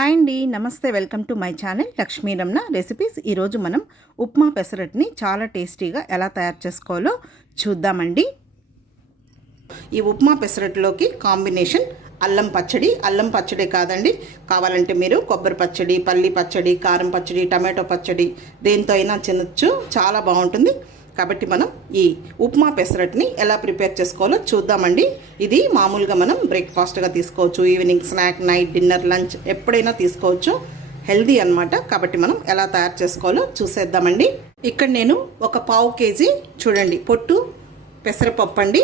Hi అండి, నమస్తే. Welcome to my channel Lakshmi Ramana recipes. ఈరోజు మనం ఉప్మా పెసరట్టుని చాలా టేస్టీగా ఎలా తయారు చేసుకోవాలో చూద్దామండి. ఈ ఉప్మా పెసరట్టులోకి కాంబినేషన్ అల్లం పచ్చడి కాదండి, కావాలంటే మీరు కొబ్బరి పచ్చడి, పల్లి పచ్చడి, కారం పచ్చడి, టమాటో పచ్చడి దేంతో అయినా తినొచ్చు, చాలా బాగుంటుంది. కాబట్టి మనం ఈ ఉప్మా పెసరట్టుని ఎలా ప్రిపేర్ చేసుకోవాలో చూద్దామండి. ఇది మామూలుగా మనం బ్రేక్ఫాస్ట్గా తీసుకోవచ్చు, evening snack, night dinner, lunch ఎప్పుడైనా తీసుకోవచ్చు. హెల్దీ అన్నమాట. కాబట్టి మనం ఎలా తయారు చేసుకోవాలో చూసేద్దామండి. ఇక్కడ నేను ఒక పావు కేజీ చూడండి పొట్టు పెసరపప్పు అండి,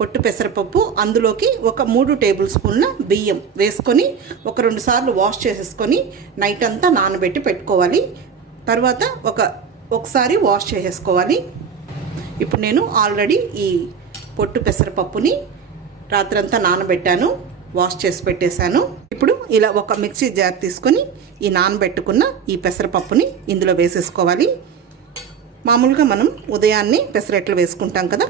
పొట్టు పెసరపప్పు, అందులోకి ఒక 3 టేబుల్ స్పూన్ల బియ్యం వేసుకొని ఒక 2 సార్లు వాష్ చేసేసుకొని నైట్ అంతా నానబెట్టి పెట్టుకోవాలి. తర్వాత ఒకసారి వాష్ చేసేసుకోవాలి. ఇప్పుడు నేను ఆల్రెడీ ఈ పొట్టు పెసరపప్పుని రాత్రంతా నానబెట్టాను, వాష్ చేసి పెట్టేశాను. ఇప్పుడు ఇలా ఒక మిక్సీ జార్ తీసుకొని ఈ నానబెట్టుకున్న ఈ పెసరపప్పుని ఇందులో వేసేసుకోవాలి. మామూలుగా మనం ఉదయాన్నే పెసరట్లు వేసుకుంటాం కదా,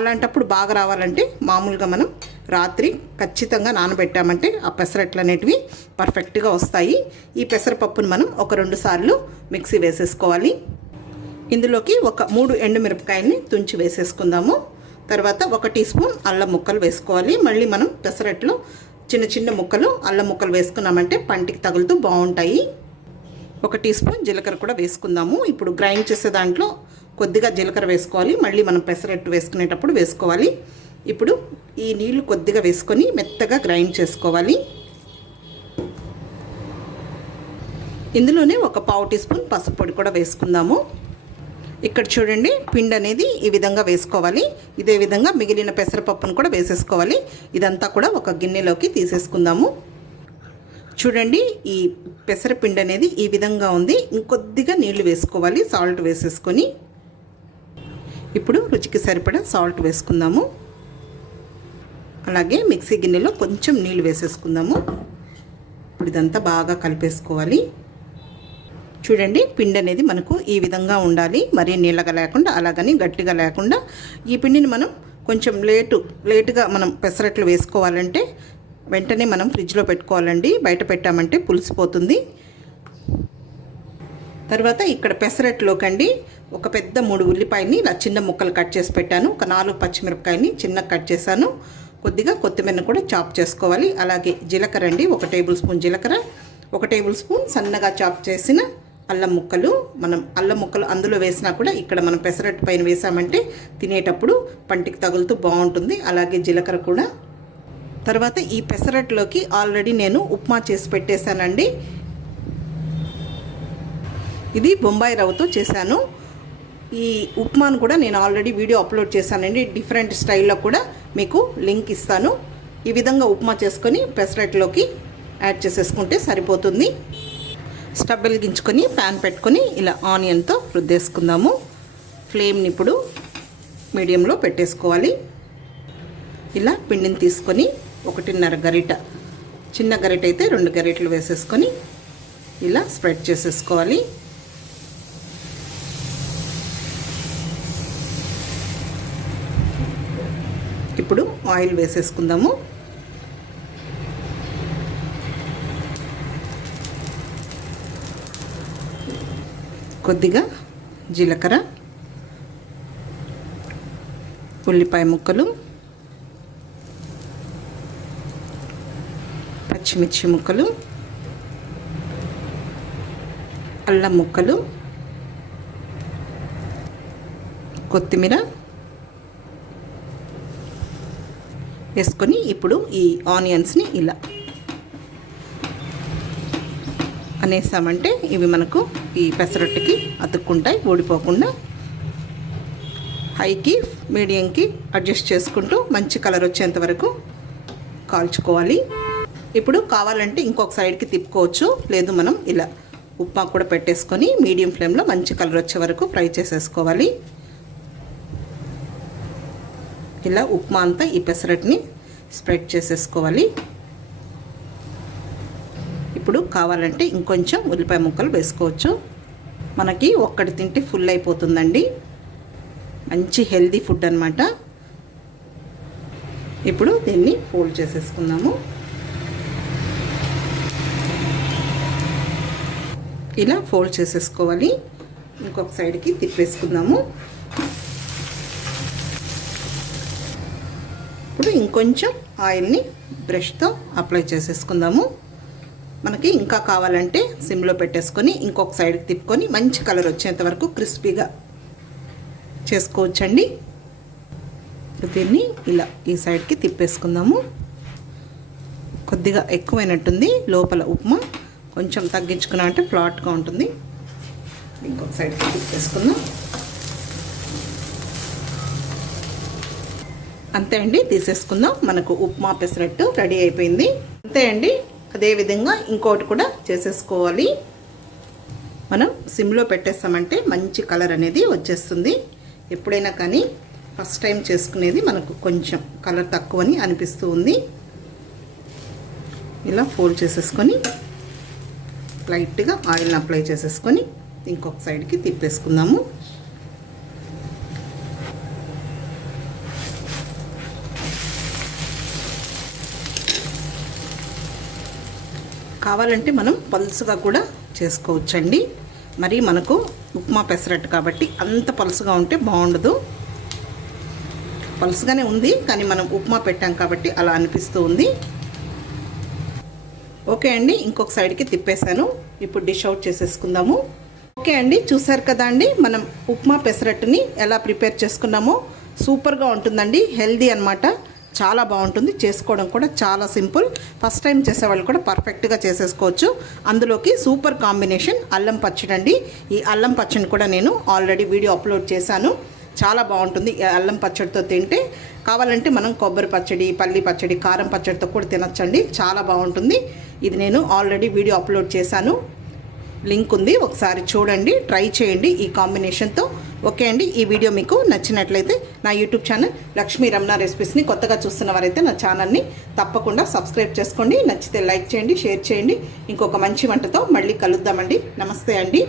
అలాంటప్పుడు బాగా రావాలంటే మామూలుగా మనం రాత్రి ఖచ్చితంగా నానబెట్టామంటే ఆ పెసరట్లు అనేటివి పర్ఫెక్ట్గా వస్తాయి. ఈ పెసరపప్పుని మనం ఒక 2 సార్లు మిక్సీ వేసేసుకోవాలి. ఇందులోకి ఒక 3 ఎండుమిరపకాయల్ని తుంచి వేసేసుకుందాము. తర్వాత 1 టీ స్పూన్ అల్లం ముక్కలు వేసుకోవాలి. మళ్ళీ మనం పెసరట్లో చిన్న చిన్న ముక్కలు అల్లం ముక్కలు వేసుకున్నామంటే పంటికి తగులుతూ బాగుంటాయి. 1 టీ స్పూన్ జీలకర్ర కూడా వేసుకుందాము. ఇప్పుడు గ్రైండ్ చేసే దాంట్లో కొద్దిగా జీలకర్ర వేసుకోవాలి, మళ్ళీ మనం పెసరట్టు వేసుకునేటప్పుడు వేసుకోవాలి. ఇప్పుడు ఈ నీళ్లు కొద్దిగా వేసుకొని మెత్తగా గ్రైండ్ చేసుకోవాలి. ఇందులోనే ఒక పావు టీ స్పూన్ పసుపు పొడి కూడా వేసుకుందాము. ఇక్కడ చూడండి, పిండి అనేది ఈ విధంగా వేసుకోవాలి. ఇదే విధంగా మిగిలిన పెసరపప్పును కూడా వేసేసుకోవాలి. ఇదంతా కూడా ఒక గిన్నెలోకి తీసేసుకుందాము. చూడండి, ఈ పెసరపిండి అనేది ఈ విధంగా ఉంది. ఇంకొద్దిగా నీళ్లు వేసుకోవాలి, సాల్ట్ వేసేసుకొని. ఇప్పుడు రుచికి సరిపడా సాల్ట్ వేసుకుందాము. అలాగే మిక్సీ గిన్నెలో కొంచెం నీళ్లు వేసేసుకుందాము. ఇప్పుడు ఇదంతా బాగా కలిపేసుకోవాలి. చూడండి, పిండి అనేది మనకు ఈ విధంగా ఉండాలి, మరీ నీళ్ళగా లేకుండా అలాగని గట్టిగా లేకుండా. ఈ పిండిని మనం కొంచెం లేటుగా మనం పెసరట్లు వేసుకోవాలంటే వెంటనే మనం ఫ్రిడ్జ్లో పెట్టుకోవాలండి, బయట పెట్టామంటే పులిసిపోతుంది. తర్వాత ఇక్కడ పెసరట్లోకండి ఒక పెద్ద 3 ఉల్లిపాయని ఇలా చిన్న ముక్కలు కట్ చేసి పెట్టాను. ఒక 4 పచ్చిమిరపకాయని చిన్నగా కట్ చేశాను. కొద్దిగా కొత్తిమీరను కూడా చాప్ చేసుకోవాలి. అలాగే జీలకర్ర అండి, 1 టేబుల్ స్పూన్ జీలకర్ర, 1 టేబుల్ స్పూన్ సన్నగా చాప్ చేసిన అల్లం ముక్కలు. మనం అల్లం ముక్కలు అందులో వేసినా కూడా ఇక్కడ మనం పెసరట్టు పైన వేసామంటే తినేటప్పుడు పంటికి తగులుతూ బాగుంటుంది. అలాగే జీలకర్ర కూడా. తర్వాత ఈ పెసరట్టులోకి ఆల్రెడీ నేను ఉప్మా చేసి పెట్టేశానండి. ఇది బొంబాయి రవ్వతో చేశాను. ఈ ఉప్మాను కూడా నేను ఆల్రెడీ వీడియో అప్లోడ్ చేశానండి, డిఫరెంట్ స్టైల్లో కూడా మీకు లింక్ ఇస్తాను. ఈ విధంగా ఉప్మా చేసుకొని పెసరట్టులోకి యాడ్ చేసేసుకుంటే సరిపోతుంది. స్టవ్ వెలిగించుకొని ప్యాన్ పెట్టుకొని ఇలా ఆనియన్తో రుద్దేసుకుందాము. ఫ్లేమ్ని ఇప్పుడు మీడియంలో పెట్టేసుకోవాలి. ఇలా పిండిని తీసుకొని 1.5 గరిట, చిన్న గరిట అయితే 2 గరిటలు వేసేసుకొని ఇలా స్ప్రెడ్ చేసేసుకోవాలి. ఇప్పుడు ఆయిల్ వేసేసుకుందాము. కొద్దిగా జీలకర్ర, ఉల్లిపాయ ముక్కలు, పచ్చిమిర్చి ముక్కలు, అల్లం ముక్కలు, కొత్తిమీర వేసుకొని ఇప్పుడు ఈ ఆనియన్స్ని ఇలా అనేసామంటే ఇవి మనకు ఈ పెసరట్టుకి అతుక్కుంటాయి, ఊడిపోకుండా. హైకి మీడియంకి అడ్జస్ట్ చేసుకుంటూ మంచి కలర్ వచ్చేంత వరకు కాల్చుకోవాలి. ఇప్పుడు కావాలంటే ఇంకొక సైడ్కి తిప్పుకోవచ్చు, లేదు మనం ఇలా ఉప్మా కూడా పెట్టేసుకొని మీడియం ఫ్లేమ్లో మంచి కలర్ వచ్చే వరకు ఫ్రై చేసేసుకోవాలి. ఇలా ఉప్మా అంతా ఈ పెసరట్టుని స్ప్రెడ్ చేసేసుకోవాలి. ఇప్పుడు కావాలంటే ఇంకొంచెం ఉల్లిపాయ ముక్కలు వేసుకోవచ్చు. మనకి ఒక్కటి తింటే ఫుల్ అయిపోతుందండి, మంచి హెల్దీ ఫుడ్ అన్నమాట. ఇప్పుడు దీన్ని ఫోల్డ్ చేసేసుకుందాము. ఇలా ఫోల్డ్ చేసేసుకోవాలి. ఇంకొక సైడ్కి తిప్పేసుకుందాము. ఇప్పుడు ఇంకొంచెం ఆయిల్ని బ్రష్తో అప్లై చేసేసుకుందాము. మనకి ఇంకా కావాలంటే సిమ్లో పెట్టేసుకొని ఇంకొక సైడ్కి తిప్పుకొని మంచి కలర్ వచ్చేంత వరకు క్రిస్పీగా చేసుకోవచ్చండి. దీన్ని ఇలా ఈ సైడ్కి తిప్పేసుకుందాము. కొద్దిగా ఎక్కువైనట్టుంది లోపల ఉప్మా, కొంచెం తగ్గించుకున్నా అంటే ఫ్లాట్గా ఉంటుంది. ఇంకొక సైడ్కి తిప్పేసుకుందాం. అంతే అండి, తీసేసుకుందాం. మనకు ఉప్మా పెసరట్టు రెడీ అయిపోయింది. అంతే అండి. అదేవిధంగా ఇంకోటి కూడా చేసేసుకోవాలి. మనం సిమ్లో పెట్టేస్తామంటే మంచి కలర్ అనేది వచ్చేస్తుంది. ఎప్పుడైనా కానీ ఫస్ట్ టైం చేసుకునేది మనకు కొంచెం కలర్ తక్కువని అనిపిస్తూ ఉంది. ఇలా ఫోల్డ్ చేసేసుకొని లైట్గా ఆయిల్ని అప్లై చేసేసుకొని ఇంకొక సైడ్కి తిప్పేసుకుందాము. కావాలంటే మనం పలుసుగా కూడా చేసుకోవచ్చండి. మరి మనకు ఉప్మా పెసరట్టు కాబట్టి అంత పలుసుగా ఉంటే బాగుండదు. పలుసుగానే ఉంది కానీ మనం ఉప్మా పెట్టాం కాబట్టి అలా అనిపిస్తూ ఉంది. ఓకే అండి, ఇంకొక సైడ్కి తిప్పేశాను. ఇప్పుడు డిష్ అవుట్ చేసేసుకుందాము. ఓకే అండి, చూసారు కదా అండి మనం ఉప్మా పెసరట్టుని ఎలా ప్రిపేర్ చేసుకున్నామో. సూపర్గా ఉంటుందండి, హెల్దీ అన్నమాట. చాలా బాగుంటుంది, చేసుకోవడం కూడా చాలా సింపుల్. ఫస్ట్ టైం చేసేవాళ్ళు కూడా పర్ఫెక్ట్గా చేసేసుకోవచ్చు. అందులోకి సూపర్ కాంబినేషన్ అల్లం పచ్చడి అండి. ఈ అల్లం పచ్చడిని కూడా నేను ఆల్రెడీ వీడియో అప్లోడ్ చేశాను. చాలా బాగుంటుంది ఈ అల్లం పచ్చడితో తింటే. కావాలంటే మనం కొబ్బరి పచ్చడి, పల్లి పచ్చడి, కారం పచ్చడితో కూడా తినచ్చండి. చాలా బాగుంటుంది. ఇది నేను ఆల్రెడీ వీడియో అప్లోడ్ చేశాను, లింక్ ఉంది, ఒకసారి చూడండి, ట్రై చేయండి ఈ కాంబినేషన్తో. ఓకే అండి, ఈ వీడియో మీకు నచ్చినట్లయితే నా యూట్యూబ్ ఛానల్ లక్ష్మీ రమణ రెసిపీస్ని కొత్తగా చూస్తున్న వారైతే నా ఛానల్ని తప్పకుండా సబ్స్క్రైబ్ చేసుకోండి. నచ్చితే లైక్ చేయండి, షేర్ చేయండి. ఇంకొక మంచి వంటతో మళ్ళీ కలుద్దామండి. నమస్తే అండి.